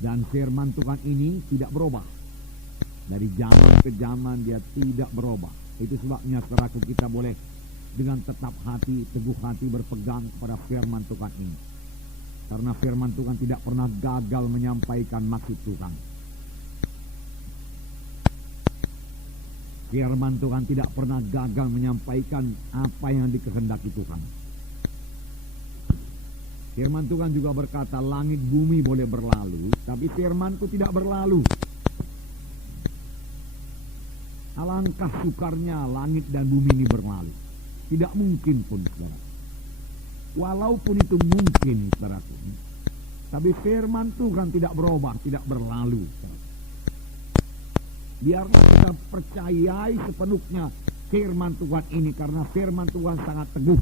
Dan firman Tuhan ini tidak berubah. Dari zaman ke zaman dia tidak berubah. Itu sebabnya saudaraku, kita boleh dengan tetap hati, teguh hati berpegang kepada firman Tuhan ini. Karena firman Tuhan tidak pernah gagal menyampaikan maksud Tuhan. Firman Tuhan tidak pernah gagal menyampaikan apa yang dikehendaki Tuhan. Firman Tuhan juga berkata, langit bumi boleh berlalu, tapi firman-Ku tidak berlalu. Alangkah sukarnya langit dan bumi ini berlalu. Tidak mungkin pun, saudara. Walaupun itu mungkin, saudaraku, tapi firman Tuhan tidak berubah, tidak berlalu, saudara. Biarlah kita percayai sepenuhnya firman Tuhan ini, karena firman Tuhan sangat teguh,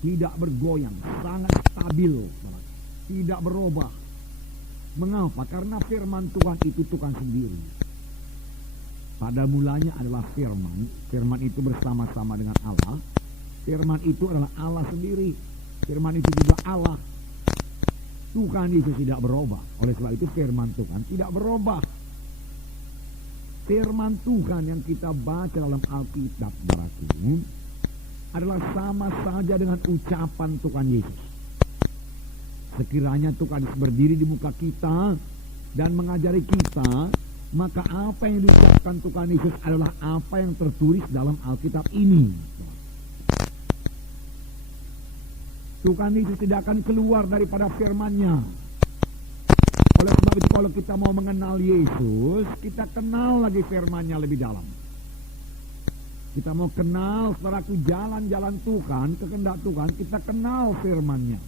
tidak bergoyang, sangat stabil, tidak berubah. Mengapa? Karena firman Tuhan itu Tuhan sendiri. Pada mulanya adalah firman. Firman itu bersama-sama dengan Allah. Firman itu adalah Allah sendiri. Firman itu juga Allah. Tuhan Yesus tidak berubah. Oleh sebab itu firman Tuhan tidak berubah. Firman Tuhan yang kita baca dalam Alkitab, saudaraku, adalah sama saja dengan ucapan Tuhan Yesus. Sekiranya Tuhan Yesus berdiri di muka kita dan mengajari kita, maka apa yang diucapkan Tuhan Yesus adalah apa yang tertulis dalam Alkitab ini. Tuhan Yesus tidak akan keluar daripada firman-Nya. Oleh sebab itu kalau kita mau mengenal Yesus, kita kenal lagi firman-Nya lebih dalam. Kita mau kenal saudaraku jalan-jalan Tuhan, kehendak Tuhan, kita kenal firman-Nya.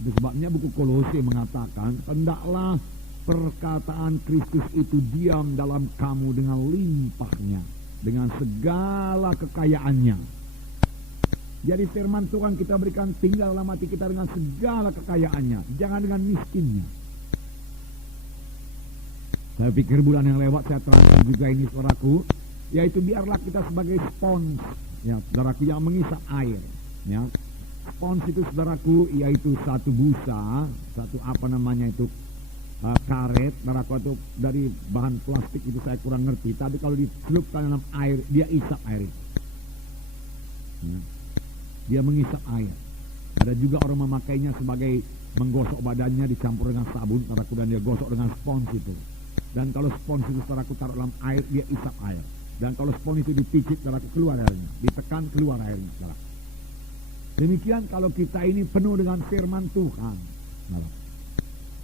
Itu sebabnya buku Kolose mengatakan, hendaklah perkataan Kristus itu diam dalam kamu dengan limpahnya, dengan segala kekayaannya. Jadi firman Tuhan kita berikan tinggal dalam hati kita dengan segala kekayaannya, jangan dengan miskinnya. Saya pikir bulan yang lewat saya terangkan juga ini, saudaraku, yaitu biarlah kita sebagai spons, ya saudaraku, yang mengisap air, ya. Spons itu, saudaraku, yaitu satu busa, satu karet, saudaraku, atau dari bahan plastik, itu saya kurang ngerti, tapi kalau dicelupkan dalam air, dia isap air itu, ya. Dia mengisap air. Ada juga orang memakainya sebagai menggosok badannya dicampur dengan sabun, saudaraku, dan dia gosok dengan spons itu. Dan kalau spons itu, saudaraku, taruh dalam air, dia isap air. Dan kalau spons itu dipicit, saudaraku, keluar airnya, ditekan, keluar airnya, saudaraku. Demikian kalau kita ini penuh dengan firman Tuhan, saudaraku.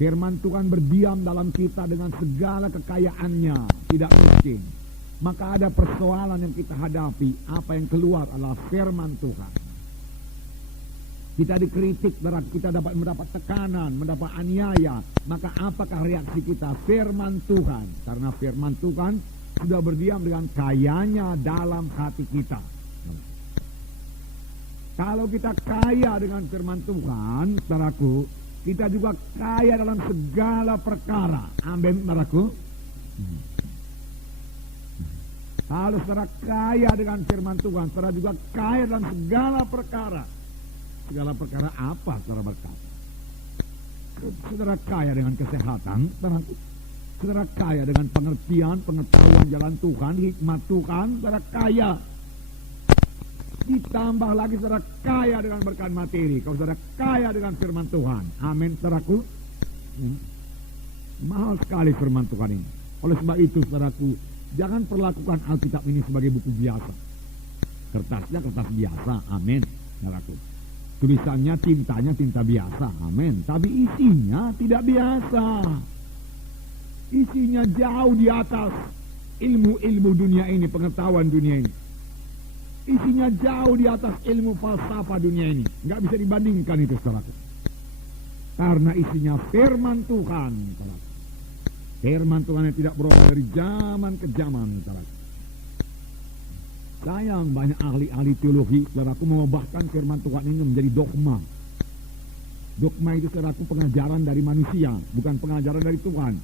Firman Tuhan berdiam dalam kita dengan segala kekayaannya, tidak miskin. Maka ada persoalan yang kita hadapi, apa yang keluar adalah firman Tuhan. Kita dikritik, kita dapat mendapat tekanan, mendapat aniaya. Maka apakah reaksi kita? Firman Tuhan. Karena firman Tuhan sudah berdiam dengan kayanya dalam hati kita. Kalau kita kaya dengan firman Tuhan, saudaraku, kita juga kaya dalam segala perkara. Amin, saudaraku. Kalau saudara kaya dengan firman Tuhan, saudara juga kaya dalam segala perkara. Segala perkara apa, saudara berkata? Saudara kaya dengan kesehatan, saudara kaya dengan pengertian, pengetahuan jalan Tuhan, hikmat Tuhan, saudara kaya. Ditambah lagi saudara kaya dengan berkat materi, kalau saudara kaya dengan firman Tuhan. Amin, saudaraku. Mahal sekali firman Tuhan ini. Oleh sebab itu, saudaraku, jangan perlakukan Alkitab ini sebagai buku biasa. Kertasnya kertas biasa, amin, saudaraku. Tulisannya, tintanya tinta biasa, amin. Tapi isinya tidak biasa. Isinya jauh di atas ilmu-ilmu dunia ini, pengetahuan dunia ini. Isinya jauh di atas ilmu falsafah dunia ini. Nggak bisa dibandingkan itu, saudaraku. Karena isinya firman Tuhan, saudaraku. Firman Tuhan yang tidak berubah dari zaman ke zaman, saudaraku. Sayang banyak ahli-ahli teologi, saudaraku, mengubahkan firman Tuhan ini menjadi dogma. Dogma itu, saudaraku, pengajaran dari manusia, bukan pengajaran dari Tuhan.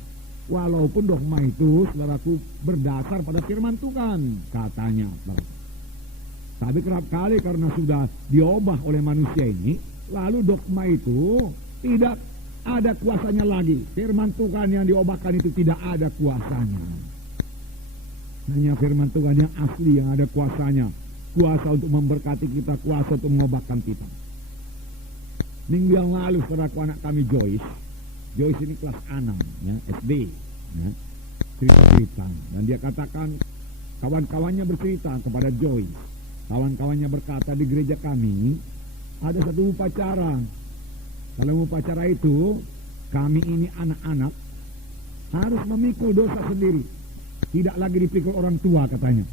Walaupun dogma itu, saudaraku, berdasar pada firman Tuhan, katanya, saudaraku. Tapi kerap kali karena sudah diubah oleh manusia ini, lalu dogma itu tidak ada kuasanya lagi. Firman Tuhan yang diobahkan itu tidak ada kuasanya. Hanya firman Tuhan yang asli yang ada kuasanya. Kuasa untuk memberkati kita, kuasa untuk mengobahkan kita. Minggu yang lalu saudaraku, anak kami Joyce ini kelas 6 ya, SD ya, cerita-cerita, dan dia katakan kawan-kawannya bercerita kepada Joyce. Kawan-kawannya berkata di gereja kami ada satu upacara. Dalam upacara itu kami ini anak-anak harus memikul dosa sendiri, tidak lagi dipikul orang tua katanya.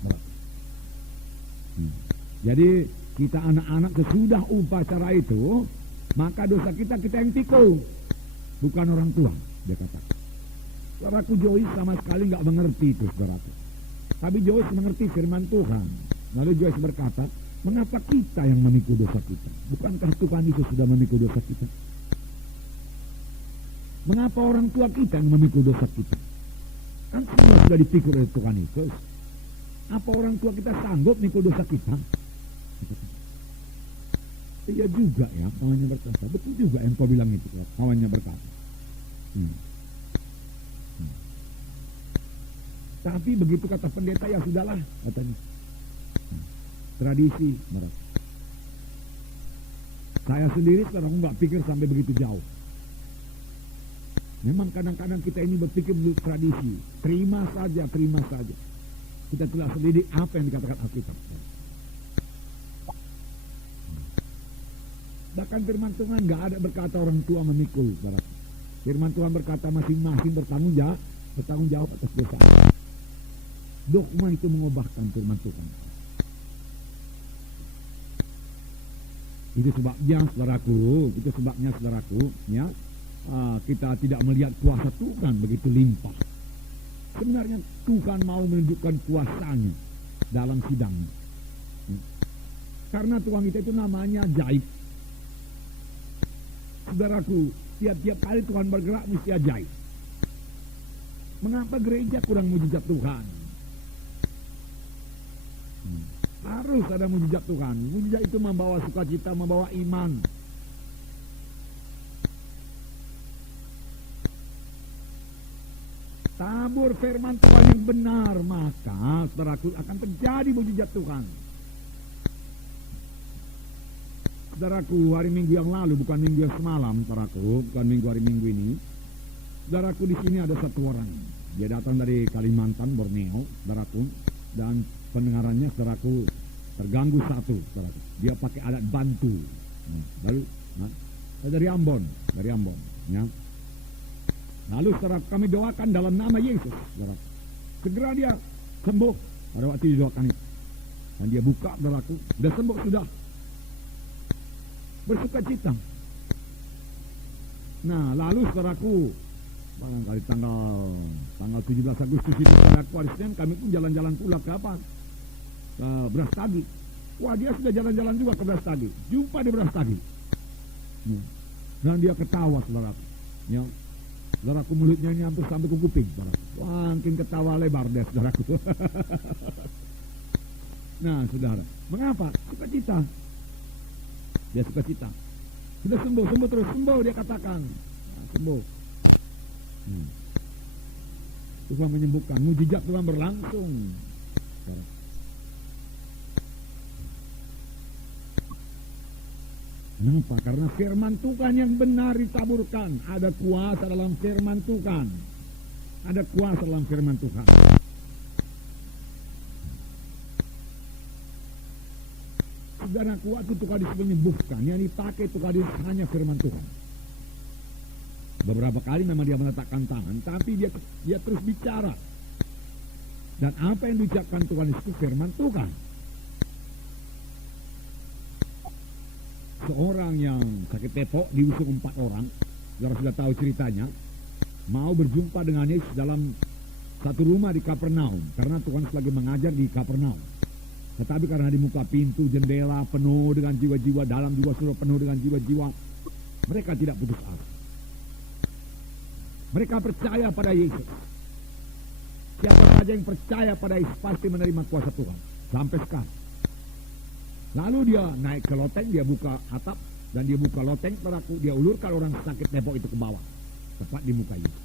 Jadi kita anak-anak sesudah upacara itu, maka dosa kita yang pikul, bukan orang tua, dia kata. Saudaraku, Joyce sama sekali nggak mengerti itu, saudaraku. Tapi Joyce mengerti firman Tuhan. Lalu Joyce berkata, mengapa kita yang memikul dosa kita? Bukankah Tuhan Yesus sudah memikul dosa kita? Mengapa orang tua kita yang memikul dosa kita? Kan semua sudah dipikul oleh Tuhan Yesus. Apa orang tua kita sanggup mikul dosa kita? Iya juga ya, kawannya berkata. Betul juga yang kau bilang itu, kawannya berkata. Tapi begitu kata pendeta, ya sudahlah, katanya. Tradisi, merasa. Saya sendiri sekarang nggak pikir sampai begitu jauh. Memang kadang-kadang kita ini berpikir menurut tradisi. Terima saja. Kita telah selidik apa yang dikatakan Alkitab. Bahkan firman Tuhan nggak ada berkata orang tua memikul. Firman Tuhan berkata masing-masing bertanggung jawab atas dosa. Dogma itu mengubahkan firman Tuhan. Itu sebabnya saudaraku, ya, kita tidak melihat kuasa Tuhan begitu limpah. Sebenarnya Tuhan mau menunjukkan kuasanya dalam sidang. Karena Tuhan kita itu namanya ajaib. Saudaraku, tiap-tiap kali Tuhan bergerak mesti ajaib. Mengapa gereja kurang mujizat Tuhan? Harus ada mujizat Tuhan. Mujizat itu membawa sukacita, membawa iman. Tabur firman Tuhan yang benar, maka saudaraku akan terjadi mujizat Tuhan. Saudaraku, hari Minggu yang lalu, bukan minggu yang semalam, saudaraku, bukan hari Minggu ini. Saudaraku, di sini ada satu orang. Dia datang dari Kalimantan, Borneo, saudaraku, dan pendengarannya, saudaraku, terganggu satu, saudaraku. Dia pakai alat bantu. Lalu, dari Ambon, ya. Lalu saudaraku, kami doakan dalam nama Yesus, saudaraku. Segera dia sembuh pada waktu didoakan itu. Dan dia buka, saudaraku, sudah sembuh, sudah. Bersukacita. Nah, lalu saudaraku, barangkali tanggal 17 Agustus itu saudaraku, hari Senin kami pun jalan-jalan pula ke apa? Ke Brastagi. Wah, dia sudah jalan-jalan juga ke Brastagi. Jumpa di Brastagi. Dan dia ketawa, saudaraku. Ya. Saudaraku, mulutnya ini hampir sampai ke kuping, saudaraku. Wah, makin ketawa lebar deh, saudaraku. Nah, saudara, mengapa? Sukacita. Dia sukacita. Sudah sembuh terus, sembuh dia katakan. Nah, sembuh. Tuhan menyembuhkan, mujizat Tuhan berlangsung. Kenapa? Karena firman Tuhan yang benar ditaburkan. Ada kuasa dalam firman Tuhan. Ada kuasa dalam firman Tuhan. Saudara, waktu Tuhan Yesus menyembuhkan, yang dipakai Tuhan Yesus hanya firman Tuhan. Beberapa kali memang dia meletakkan tangan, tapi dia terus bicara. Dan apa yang diucapkan Tuhan Yesus itu firman Tuhan. Seorang yang sakit tepok diusung 4 orang, saudara sudah tahu ceritanya, mau berjumpa dengan Yesus dalam satu rumah di Kapernaum, karena Tuhan lagi mengajar di Kapernaum. Tetapi karena di muka pintu jendela penuh dengan jiwa-jiwa, dalam juga sudah penuh dengan jiwa-jiwa, mereka tidak putus asa. Mereka percaya pada Yesus. Siapa saja yang percaya pada Yesus pasti menerima kuasa Tuhan. Sampai sekarang. Lalu dia naik ke loteng, dia buka atap, Dan dia buka loteng saudaraku, dia ulurkan orang sakit lepok itu ke bawah, tepat di muka Yesus.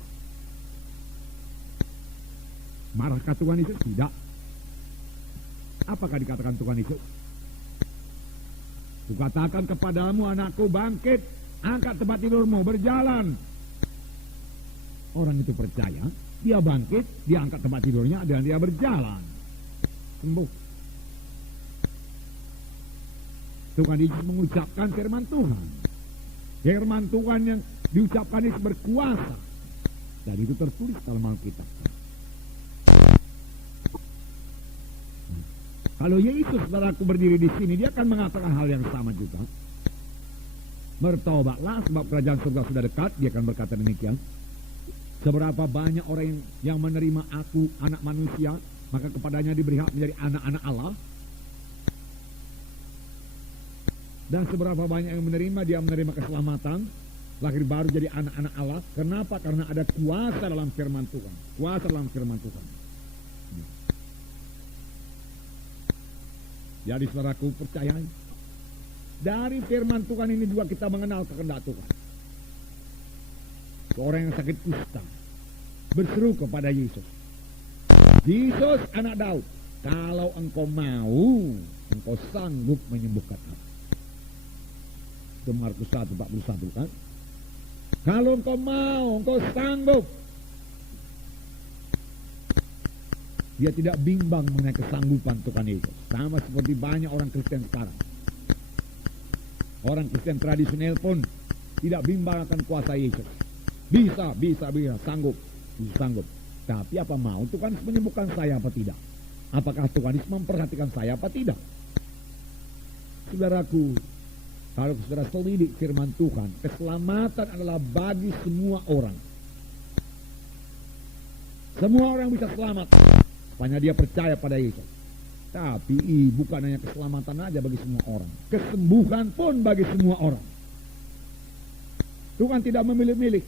Marahkah Tuhan Yesus? Tidak. Apakah dikatakan Tuhan Yesus? Kukatakan kepadamu, anakku, bangkit, angkat tempat tidurmu, berjalan. Orang itu percaya, dia bangkit, dia angkat tempat tidurnya, dan dia berjalan. Sembuh. Tuhan Yesus mengucapkan firman Tuhan. Firman Tuhan yang diucapkan Yesus berkuasa. Dan itu tertulis dalam Alkitab. Kalau Yesus, saudaraku, berdiri di sini, dia akan mengatakan hal yang sama juga. Bertobatlah sebab kerajaan surga sudah dekat. Dia akan berkata demikian. Seberapa banyak orang yang menerima aku, anak manusia, maka kepadanya diberi hak menjadi anak-anak Allah. Dan seberapa banyak yang menerima, dia menerima keselamatan, lahir baru jadi anak-anak Allah. Kenapa? Karena ada kuasa dalam firman Tuhan. Kuasa dalam firman Tuhan. Jadi saudaraku, percayai. Dari firman Tuhan ini juga kita mengenal kehendak Tuhan. Seorang yang sakit kusta berseru kepada Yesus. Yesus, anak Daud, kalau engkau mau, engkau sanggup menyembuhkan aku. Itu Markus 1:41 kan? Kalau engkau mau, engkau sanggup. Dia tidak bimbang mengenai kesanggupan Tuhan Yesus. Sama seperti banyak orang Kristen sekarang. Orang Kristen tradisional pun tidak bimbang akan kuasa Yesus. Bisa, sanggup. Tapi apa mau Tuhan menyembuhkan saya apa tidak? Apakah Tuhan Yesus memperhatikan saya apa tidak? Saudaraku, kalau saudara selidik firman Tuhan, keselamatan adalah bagi semua orang. Semua orang bisa selamat. Hanya dia percaya pada Yesus. Tapi bukan hanya keselamatan aja bagi semua orang. Kesembuhan pun bagi semua orang. Tuhan tidak memilih-milih.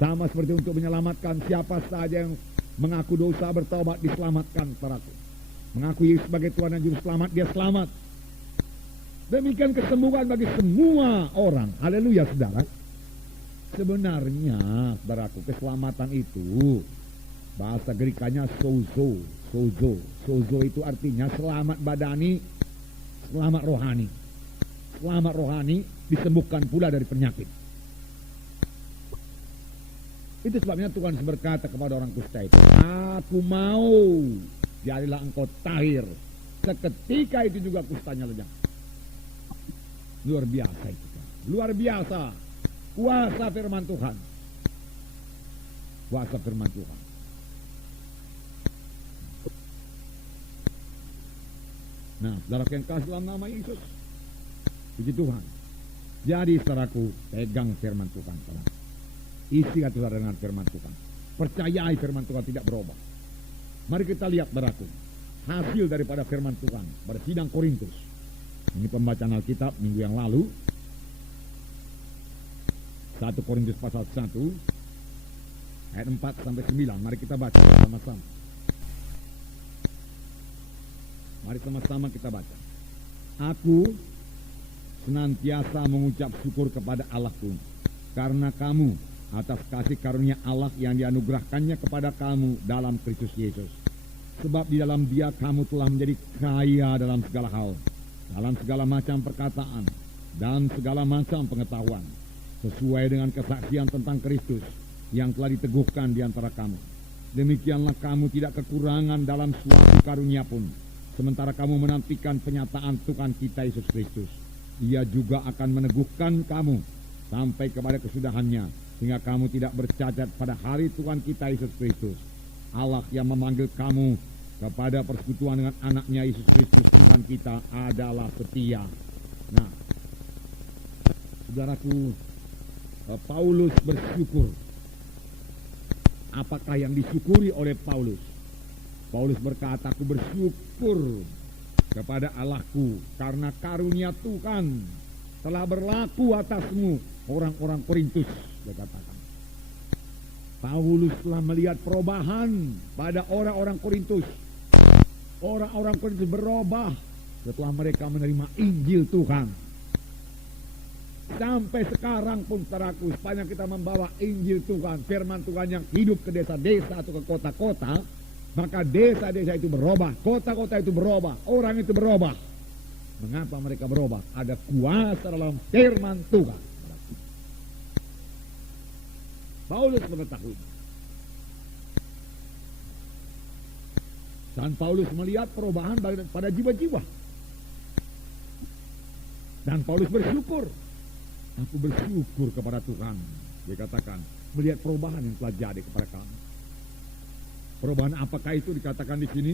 Sama seperti untuk menyelamatkan siapa saja yang mengaku dosa bertobat diselamatkan saudaraku. Mengaku Yesus sebagai Tuhan dan Juru Selamat, dia selamat. Demikian kesembuhan bagi semua orang. Haleluya saudara. Sebenarnya saudaraku, keselamatan itu bahasa Grekanya sozo. Sozo itu artinya selamat badani, selamat rohani. Selamat rohani disembuhkan pula dari penyakit. Itu sebabnya Tuhan berkata kepada orang kusta itu, aku mau, jadilah engkau tahir. Seketika itu juga kustanya lenyap. Luar biasa itu. Luar biasa. Kuasa firman Tuhan. Kuasa firman Tuhan. Nah, saudara yang kasih dalam nama Yesus. Puji Tuhan. Jadi saudaraku, pegang firman Tuhan. Saudara. Isi hati saudara dengan firman Tuhan. Percayai firman Tuhan tidak berubah. Mari kita lihat saudaraku, hasil daripada firman Tuhan pada sidang Korintus. Ini pembacaan Alkitab minggu yang lalu. 1 Korintus pasal 1 ayat 4-9. Mari kita baca sama-sama. Mari sama-sama kita baca. Aku senantiasa mengucap syukur kepada Allahku karena kamu atas kasih karunia Allah yang dianugerahkannya kepada kamu dalam Kristus Yesus. Sebab di dalam Dia kamu telah menjadi kaya dalam segala hal, dalam segala macam perkataan dan segala macam pengetahuan, sesuai dengan kesaksian tentang Kristus yang telah diteguhkan di antara kamu. Demikianlah kamu tidak kekurangan dalam suatu karunia pun. Sementara kamu menantikan penyataan Tuhan kita Yesus Kristus, Ia juga akan meneguhkan kamu sampai kepada kesudahannya, sehingga kamu tidak bercacat pada hari Tuhan kita Yesus Kristus. Allah yang memanggil kamu kepada persekutuan dengan anaknya Yesus Kristus Tuhan kita adalah setia. Nah, saudaraku, Paulus bersyukur. Apakah yang disyukuri oleh Paulus? Paulus berkata, aku bersyukur kepada Allahku karena karunia Tuhan telah berlaku atasmu, orang-orang Korintus, dia katakan. Paulus telah melihat perubahan pada orang-orang Korintus. Orang-orang Korintus berubah setelah mereka menerima Injil Tuhan. Sampai sekarang pun saudaraku, sepanjang kita membawa Injil Tuhan, firman Tuhan yang hidup ke desa-desa atau ke kota-kota, maka desa-desa itu berubah, kota-kota itu berubah, orang itu berubah. Mengapa mereka berubah? Ada kuasa dalam firman Tuhan. Paulus mengetahui. Dan Paulus melihat perubahan pada jiwa-jiwa. Dan Paulus bersyukur. Aku bersyukur kepada Tuhan. Dia katakan, melihat perubahan yang telah jadi kepada kami. Perubahan apakah itu dikatakan di sini?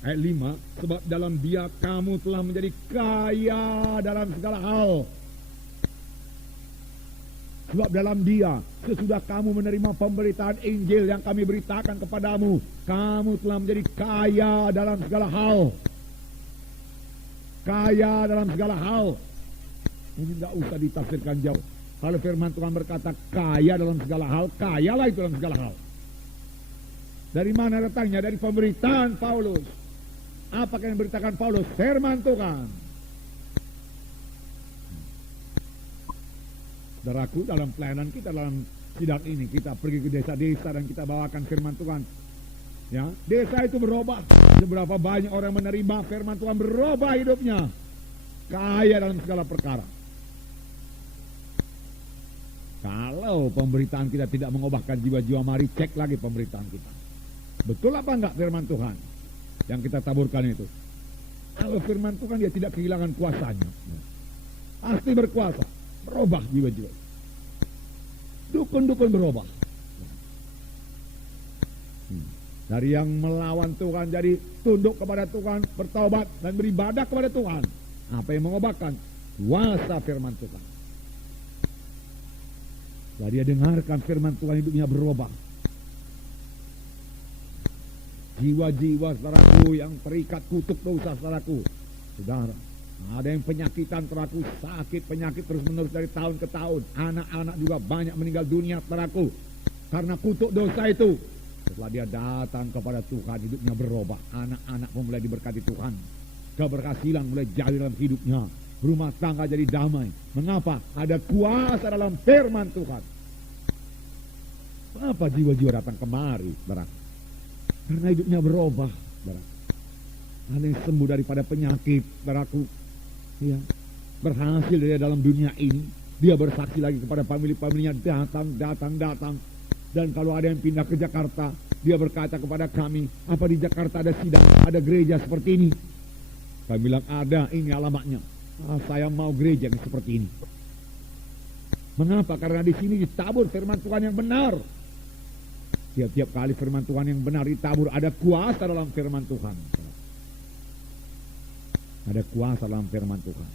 Ayat 5, sebab dalam Dia kamu telah menjadi kaya dalam segala hal. Sebab dalam Dia, sesudah kamu menerima pemberitaan Injil yang kami beritakan kepadamu, kamu telah menjadi kaya dalam segala hal. Kaya dalam segala hal. Ini tidak usah ditafsirkan jauh. Kalau firman Tuhan berkata kaya dalam segala hal, kayalah itu dalam segala hal. Dari mana datangnya? Dari pemberitaan Paulus. Apa yang diberitakan Paulus? Firman Tuhan. Saudaraku, dalam pelayanan kita, dalam sidang ini, kita pergi ke desa-desa dan kita bawakan firman Tuhan. Ya, desa itu berubah. Seberapa banyak orang menerima firman Tuhan, berubah hidupnya. Kaya dalam segala perkara. Kalau pemberitaan kita tidak mengubahkan jiwa-jiwa, mari cek lagi pemberitaan kita. Betul apa enggak firman Tuhan yang kita taburkan itu? Kalau firman Tuhan dia tidak kehilangan kuasanya. Pasti berkuasa. Berubah jiwa-jiwa. Dukun-dukun berubah. Dari yang melawan Tuhan jadi tunduk kepada Tuhan, bertobat dan beribadah kepada Tuhan. Apa yang mengubahkan? Kuasa firman Tuhan. Setelah dia dengarkan firman Tuhan, hidupnya berubah. Jiwa-jiwa saudaraku yang terikat kutuk dosa saudaraku. Saudara, ada yang penyakitan saudaraku, sakit penyakit terus menerus dari tahun ke tahun. Anak-anak juga banyak meninggal dunia saudaraku karena kutuk dosa itu. Setelah dia datang kepada Tuhan, hidupnya berubah. Anak-anak pun mulai diberkati Tuhan. Keberhasilan mulai jadi dalam hidupnya. Rumah tangga jadi damai. Mengapa? Ada kuasa dalam firman Tuhan. Kenapa jiwa-jiwa datang kemari, saudara? Karena hidupnya berubah, saudara. Ada yang sembuh daripada penyakit, saudaraku. Ya, berhasil dari dalam dunia ini. Dia bersaksi lagi kepada family-familynya, datang. Dan kalau ada yang pindah ke Jakarta, dia berkata kepada kami, apa di Jakarta ada sidang, ada gereja seperti ini? Kami bilang, ada, ini alamatnya. Saya mau gereja yang seperti ini. Mengapa? Karena di sini ditabur firman Tuhan yang benar. Tiap-tiap kali firman Tuhan yang benar ditabur, ada kuasa dalam firman Tuhan. Ada kuasa dalam firman Tuhan.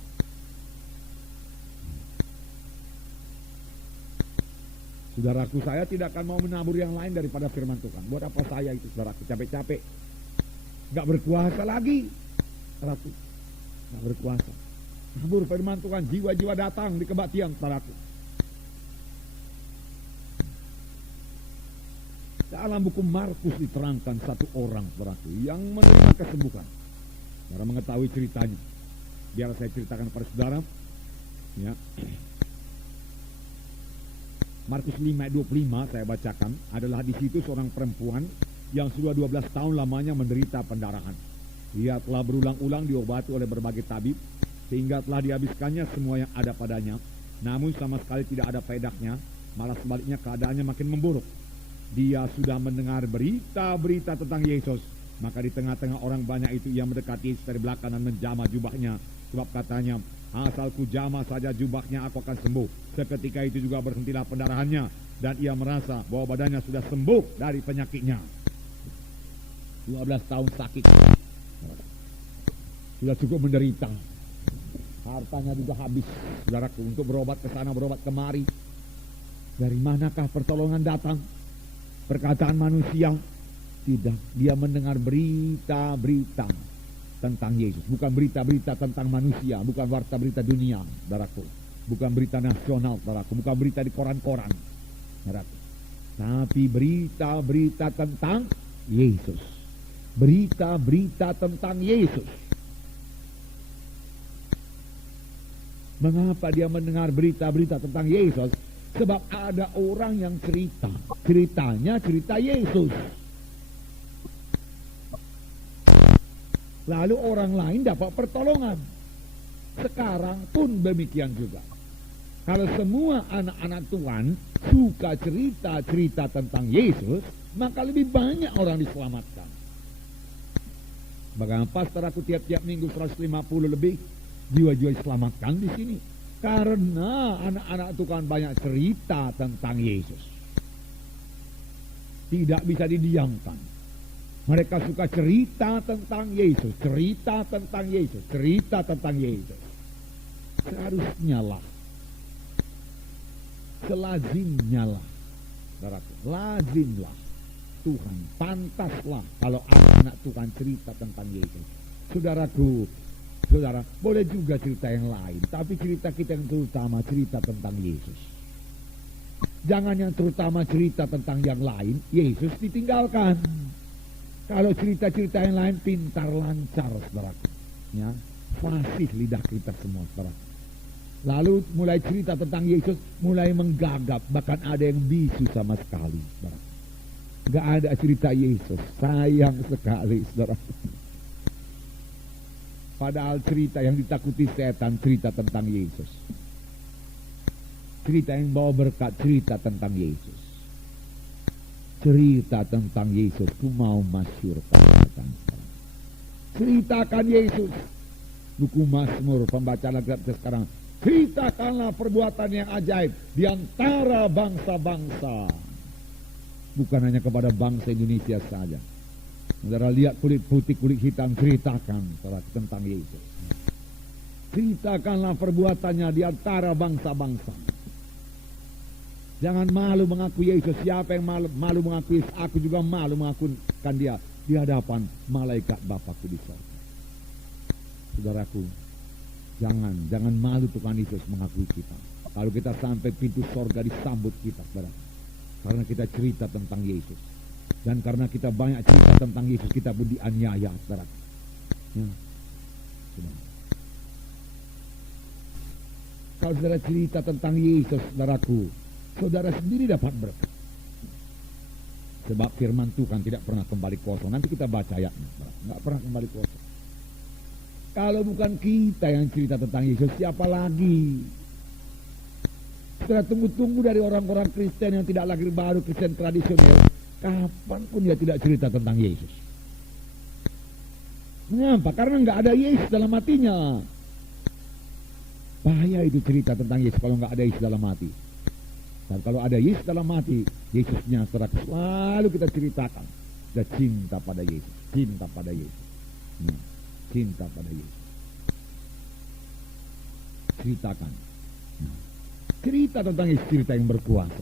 Saudaraku, saya tidak akan mau menabur yang lain daripada firman Tuhan. Buat apa saya itu, saudaraku, capek-capek. Gak berkuasa lagi. Saudaraku, gak berkuasa. Tabur firman Tuhan, jiwa-jiwa datang di kebaktian, saudaraku. Dalam buku Markus diterangkan satu orang, saudaraku, yang menerima kesembuhan. Saudara mengetahui ceritanya. Biar saya ceritakan kepada saudara. Ya. Markus 5 ayat 25 saya bacakan. Adalah di situ seorang perempuan yang sudah 12 tahun lamanya menderita pendarahan. Ia telah berulang-ulang diobati oleh berbagai tabib, sehingga telah dihabiskannya semua yang ada padanya. Namun sama sekali tidak ada faedahnya, malah sebaliknya keadaannya makin memburuk. Dia sudah mendengar berita-berita tentang Yesus, maka di tengah-tengah orang banyak itu ia mendekati Yesus dari belakang dan menjamah jubahnya, sebab katanya, asalku jamah saja jubahnya aku akan sembuh. Seketika itu juga berhentilah pendarahannya, dan ia merasa bahwa badannya sudah sembuh dari penyakitnya. 12 tahun sakit, sudah cukup menderita. Hartanya juga habis, saudaraku, untuk berobat ke sana, berobat kemari. Dari manakah pertolongan datang? Perkataan manusia? Tidak. Dia mendengar berita-berita tentang Yesus. Bukan berita-berita tentang manusia, bukan warta berita dunia, saudaraku. Bukan berita nasional, saudaraku. Bukan berita di koran-koran, saudaraku. Tapi berita-berita tentang Yesus. Berita-berita tentang Yesus. Mengapa dia mendengar berita-berita tentang Yesus? Sebab ada orang yang cerita. Ceritanya cerita Yesus. Lalu orang lain dapat pertolongan. Sekarang pun demikian juga. Kalau semua anak-anak Tuhan suka cerita-cerita tentang Yesus, maka lebih banyak orang diselamatkan. Bagaimana pastor aku tiap-tiap minggu 150 lebih jiwa-jiwa diselamatkan di sini. Karena anak-anak Tuhan banyak cerita tentang Yesus. Tidak bisa didiamkan. Mereka suka cerita tentang Yesus, cerita tentang Yesus, cerita tentang Yesus. Seharusnya lah, selazimnya lah, saudaraku, lazimlah Tuhan, pantaslah kalau anak Tuhan cerita tentang Yesus. Saudaraku, saudara, boleh juga cerita yang lain, tapi cerita kita yang terutama cerita tentang Yesus. Jangan yang terutama cerita tentang yang lain, Yesus ditinggalkan. Kalau cerita-cerita yang lain pintar lancar, saudaraku, ya, fasih lidah kita semua, saudaraku. Lalu mulai cerita tentang Yesus, mulai menggagap, bahkan ada yang bisu sama sekali, saudaraku. Gak ada cerita Yesus, sayang sekali, saudaraku. Padahal cerita yang ditakuti setan, cerita tentang Yesus. Cerita yang bawa berkat, cerita tentang Yesus. Cerita tentang Yesus, ku mau masyurkan sekarang. Ceritakan Yesus. Buku Mazmur, pembacaan Alkitab sekarang. Ceritakanlah perbuatan yang ajaib di antara bangsa-bangsa. Bukan hanya kepada bangsa Indonesia saja. Saudara lihat kulit putih, kulit hitam, ceritakan tentang Yesus. Ceritakanlah perbuatannya di antara bangsa-bangsa. Jangan malu mengaku Yesus. Siapa yang malu mengaku Yesus, aku juga malu mengakukan dia di hadapan malaikat Bapakku di surga. Saudaraku, jangan malu Tuhan Yesus mengakui kita. Kalau kita sampai pintu surga disambut kita, saudara. Karena kita cerita tentang Yesus. Dan karena kita banyak cerita tentang Yesus, kita pun dianiaya, saudara. Ya. Saudara. Kalau saudara cerita tentang Yesus, saudaraku, saudara sendiri dapat berkat. Sebab firman Tuhan tidak pernah kembali kosong. Nanti kita baca ayatnya, nggak pernah kembali kosong. Kalau bukan kita yang cerita tentang Yesus, siapa lagi? Setelah tunggu-tunggu dari orang-orang Kristen yang tidak lahir baru, Kristen tradisional, kapanpun dia tidak cerita tentang Yesus. Mengapa? Karena nggak ada Yesus dalam hatinya. Bahaya itu cerita tentang Yesus kalau nggak ada Yesus dalam hati. Dan kalau ada Yesus dalam hati, Yesusnya selalu kita ceritakan. Kita cinta pada Yesus, cinta pada Yesus, cinta pada Yesus. Ceritakan. Cerita tentang Yesus, cerita yang berkuasa.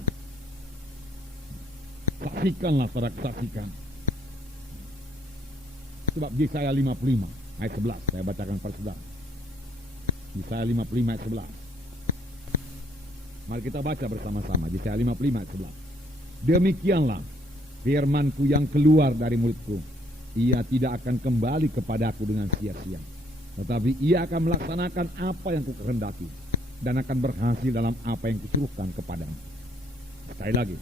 Saksikanlah, saudara, saksikan. Sebab Yesaya 55 ayat 11, saya bacakan pada saudara. Yesaya 55 ayat 11. Mari kita baca bersama-sama. Yesaya 55 ayat 11. Demikianlah firmanku yang keluar dari mulutku. Ia tidak akan kembali kepadaku dengan sia-sia. Tetapi ia akan melaksanakan apa yang kukehendaki. Dan akan berhasil dalam apa yang kusuruhkan kepadamu. Sekali lagi.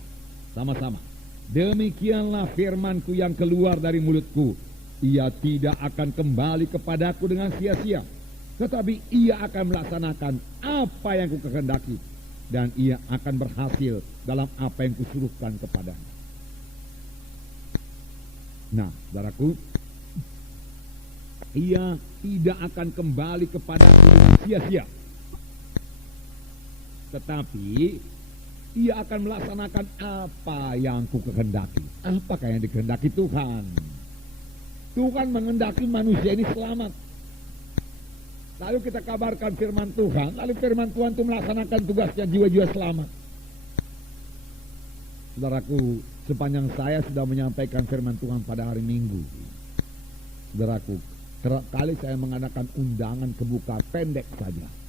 Sama-sama. Demikianlah firmanku yang keluar dari mulutku. Ia tidak akan kembali kepadaku dengan sia-sia. Tetapi ia akan melaksanakan apa yang kukehendaki. Dan ia akan berhasil dalam apa yang kusuruhkan kepadamu. Nah, saudaraku, ia tidak akan kembali kepadaku dengan sia-sia. Tetapi ia akan melaksanakan apa yang kukehendaki. Apakah yang dikehendaki Tuhan? Tuhan menghendaki manusia ini selamat. Lalu kita kabarkan firman Tuhan. Lalu firman Tuhan itu melaksanakan tugasnya, jiwa-jiwa selamat. Saudaraku, sepanjang saya sudah menyampaikan firman Tuhan pada hari Minggu. Saudaraku, kerap kali saya mengadakan undangan kebuka pendek saja.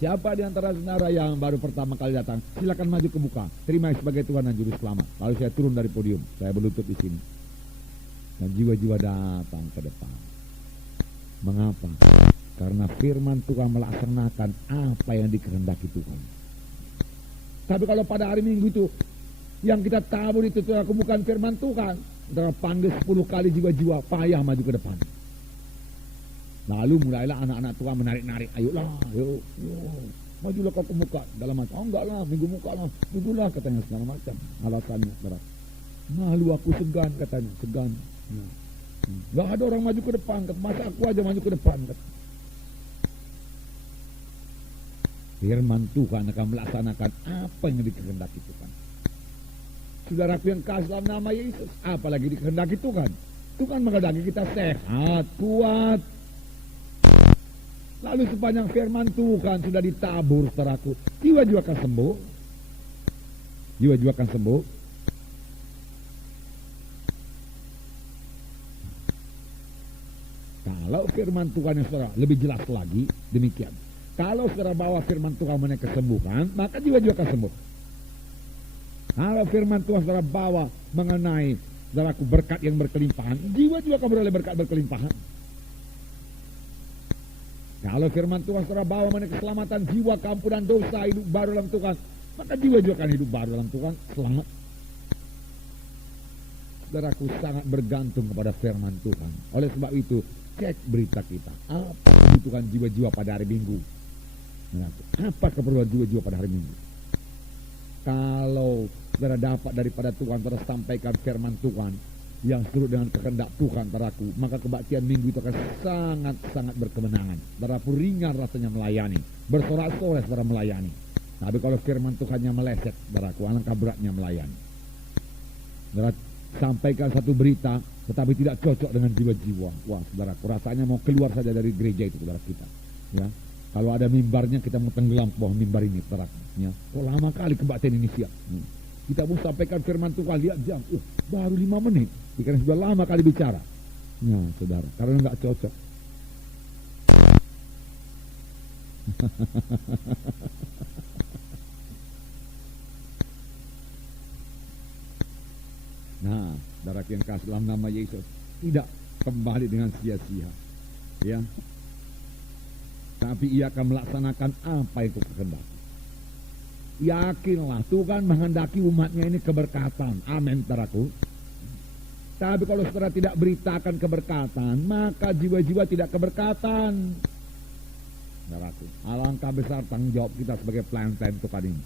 Siapa di antara saudara yang baru pertama kali datang, silakan maju ke buka. Terima sebagai Tuhan dan Juru Selamat. Lalu saya turun dari podium, saya berlutut di sini. Dan jiwa-jiwa datang ke depan. Mengapa? Karena firman Tuhan melaksanakan apa yang dikehendaki Tuhan. Tapi kalau pada hari Minggu itu yang kita tabur itu aku bukan firman Tuhan, kita panggil 10 kali jiwa-jiwa payah maju ke depan. Lalu mulailah anak-anak Tuhan menarik-narik, ayolah, ayo, majulah kau ke muka dalam macam. Oh enggak lah, minggu muka lah, duduklah katanya segala macam. Alasannya berat. Malu aku segan katanya, segan. Enggak ada orang maju ke depan, masa aku aja maju ke depan. Firman Tuhan akan melaksanakan apa yang dikehendaki Tuhan. Saudaraku yang kasih dalam nama Yesus, apalagi dikehendaki Tuhan. Tuhan menghendaki kita sehat, kuat. Lalu sepanjang firman Tuhan sudah ditabur, saudaraku, jiwa-jiwa akan sembuh. Jiwa-jiwa akan sembuh. Kalau firman Tuhan yang saudara lebih jelas lagi, demikian. Kalau saudara bawa firman Tuhan mengenai kesembuhan, maka jiwa-jiwa akan sembuh. Kalau firman Tuhan saudara bawa mengenai saudaraku berkat yang berkelimpahan, jiwa-jiwa akan beroleh berkat berkelimpahan. Kalau firman Tuhan saudara bawa mengenai keselamatan jiwa, keampunan dosa, hidup baru dalam Tuhan, maka jiwa-jiwa akan hidup baru dalam Tuhan, selamat. Saudaraku sangat bergantung kepada firman Tuhan. Oleh sebab itu, cek berita kita. Apa kebutuhan jiwa-jiwa pada hari Minggu? Apa keperluan jiwa-jiwa pada hari Minggu? Kalau saudara dapat daripada Tuhan, saudara sampaikan firman Tuhan yang seturut dengan kehendak Tuhan, saudaraku, maka kebaktian Minggu itu akan sangat-sangat berkemenangan. Saudaraku ringan rasanya melayani, bersorak-sorai saudara melayani. Tapi kalau firman Tuhannya meleset, saudaraku, alangkah beratnya melayani. Saudara sampaikan satu berita, tetapi tidak cocok dengan jiwa-jiwa. Wah, saudaraku, rasanya mau keluar saja dari gereja itu, saudara kita. Ya. Kalau ada mimbarnya, kita mau tenggelam ke bawah mimbar ini, saudara. Ya. Kok lama kali kebaktian ini siap. Kita mau sampaikan firman Tuhan, lihat jam, baru 5 menit. Karena sudah lama kali bicara. Ya, saudara, karena nggak cocok. Nah, saudara yang kasih dalam nama Yesus, tidak kembali dengan sia-sia. Ya. Tapi ia akan melaksanakan apa yang Tuhan kehendaki. Yakinlah, Tuhan menghendaki umatnya ini keberkatan. Amin, saudaraku. Tapi kalau saudara tidak beritakan keberkatan, maka jiwa-jiwa tidak keberkatan. Saudaraku, alangkah besar tanggung jawab kita sebagai pelayan Tuhan ini.